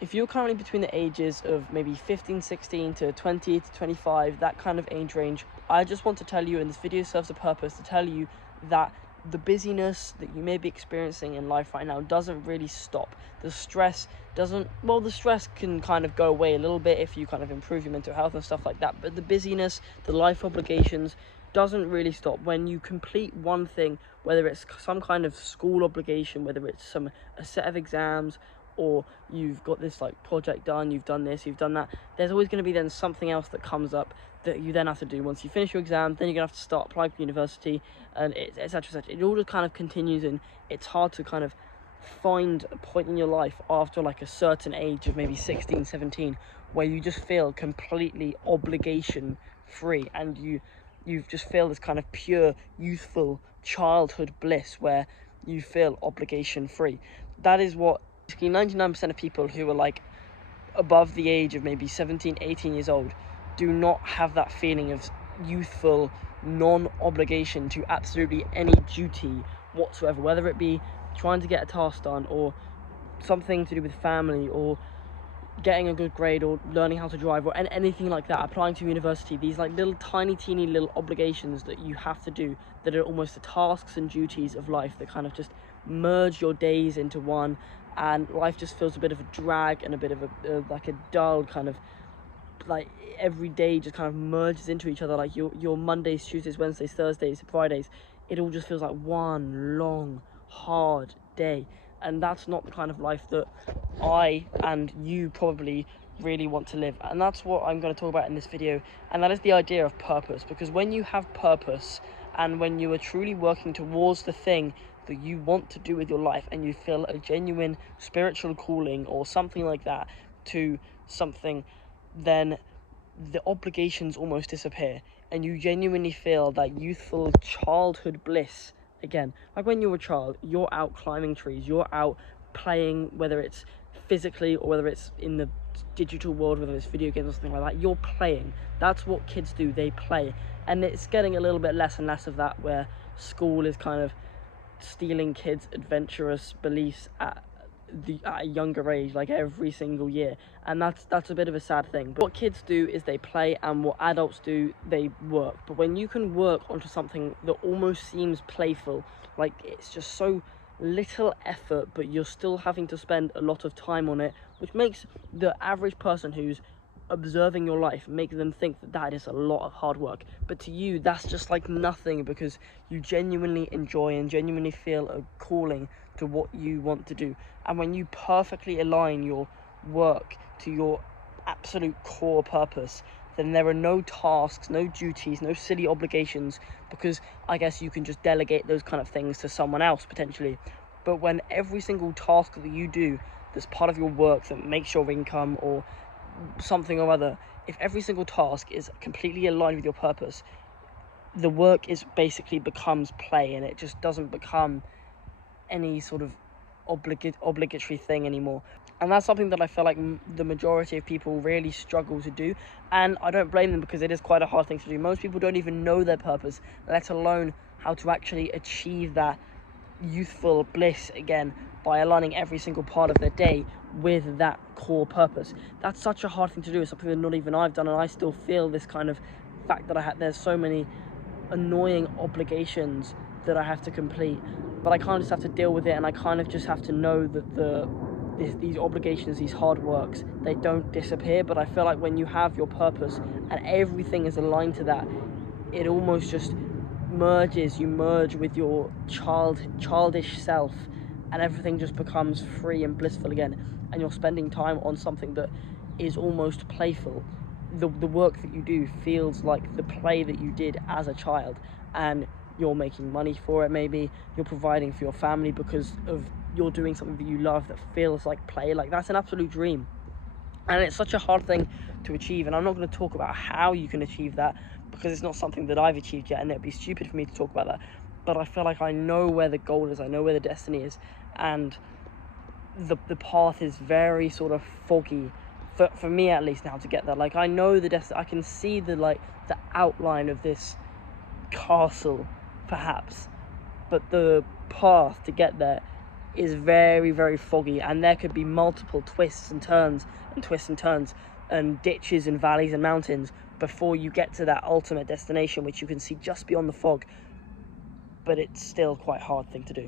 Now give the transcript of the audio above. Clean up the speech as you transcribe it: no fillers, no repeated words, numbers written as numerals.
if you're currently between the ages of maybe 15, 16 to 20 to 25, that kind of age range, I just want to tell you, and this video serves a purpose to tell you that the busyness that you may be experiencing in life right now doesn't really stop. The stress doesn't, well, the stress can kind of go away a little bit if you kind of improve your mental health and stuff like that, but the busyness, the life obligations doesn't really stop. When you complete one thing, whether it's some kind of school obligation, whether it's a set of exams, or you've got this like project done, you've done this, you've done that, there's always going to be then something else that comes up that you then have to do. Once you finish your exam, then you're going to have to start applying for university, and etc, etc. It all just kind of continues, and it's hard to kind of find a point in your life after like a certain age of maybe 16, 17, where you just feel completely obligation free, and you just feel this kind of pure youthful childhood bliss where you feel obligation free. That is what basically 99% of people who are like above the age of maybe 17, 18 years old do not have that feeling of youthful non-obligation to absolutely any duty whatsoever, whether it be trying to get a task done, or something to do with family, or getting a good grade, or learning how to drive, or anything like that, applying to university. These like little tiny teeny little obligations that you have to do, that are almost the tasks and duties of life, that kind of just merge your days into one, and life just feels a bit of a drag and a bit of a like a dull kind of, like every day just kind of merges into each other, like your Mondays, Tuesdays, Wednesdays, Thursdays, Fridays, it all just feels like one long hard day. And that's not the kind of life that I and you probably really want to live. And that's what I'm going to talk about in this video, and that is the idea of purpose. Because when you have purpose, and when you are truly working towards the thing that you want to do with your life, and you feel a genuine spiritual calling or something like that to something, then the obligations almost disappear, and you genuinely feel that youthful childhood bliss again. Like when you're a child, you're out climbing trees, you're out playing, whether it's physically or whether it's in the digital world, whether it's video games or something like that. You're playing. That's what kids do, they play. And it's getting a little bit less and less of that, where school is kind of stealing kids' adventurous beliefs at a younger age, like every single year. And that's a bit of a sad thing. But what kids do is they play, and what adults do, they work. But when you can work onto something that almost seems playful, like it's just so little effort, but you're still having to spend a lot of time on it, which makes the average person who's observing your life, make them think that that is a lot of hard work. But to you, that's just like nothing, because you genuinely enjoy and genuinely feel a calling to what you want to do. And when you perfectly align your work to your absolute core purpose, then there are no tasks, no duties, no silly obligations, because I guess you can just delegate those kind of things to someone else potentially. But when every single task that you do that's part of your work, that makes your income or something or other, if every single task is completely aligned with your purpose, the work is basically becomes play, and it just doesn't become any sort of obligatory thing anymore. And that's something that I feel like the majority of people really struggle to do, and I don't blame them, because it is quite a hard thing to do. Most people don't even know their purpose, let alone how to actually achieve that youthful bliss again, by aligning every single part of their day with that core purpose. That's such a hard thing to do. It's something that not even I've done, and I still feel this kind of fact that there's so many annoying obligations that I have to complete, but I kind of just have to deal with it, and I kind of just have to know that these obligations, these hard works, they don't disappear. But I feel like when you have your purpose and everything is aligned to that, it almost just merges. You merge with your childish self, and everything just becomes free and blissful again, and you're spending time on something that is almost playful. The work that you do feels like the play that you did as a child, and you're making money for it. Maybe you're providing for your family because of you're doing something that you love that feels like play. Like, that's an absolute dream, and it's such a hard thing to achieve. And I'm not going to talk about how you can achieve that, because it's not something that I've achieved yet, and it'd be stupid for me to talk about that. But I feel like I know where the goal is, I know where the destiny is, and the path is very sort of foggy for me, at least, now to get there. Like, I know the destiny, I can see the outline of this castle perhaps, but the path to get there is very, very foggy, and there could be multiple twists and turns and ditches and valleys and mountains before you get to that ultimate destination, which you can see just beyond the fog. But it's still quite a hard thing to do.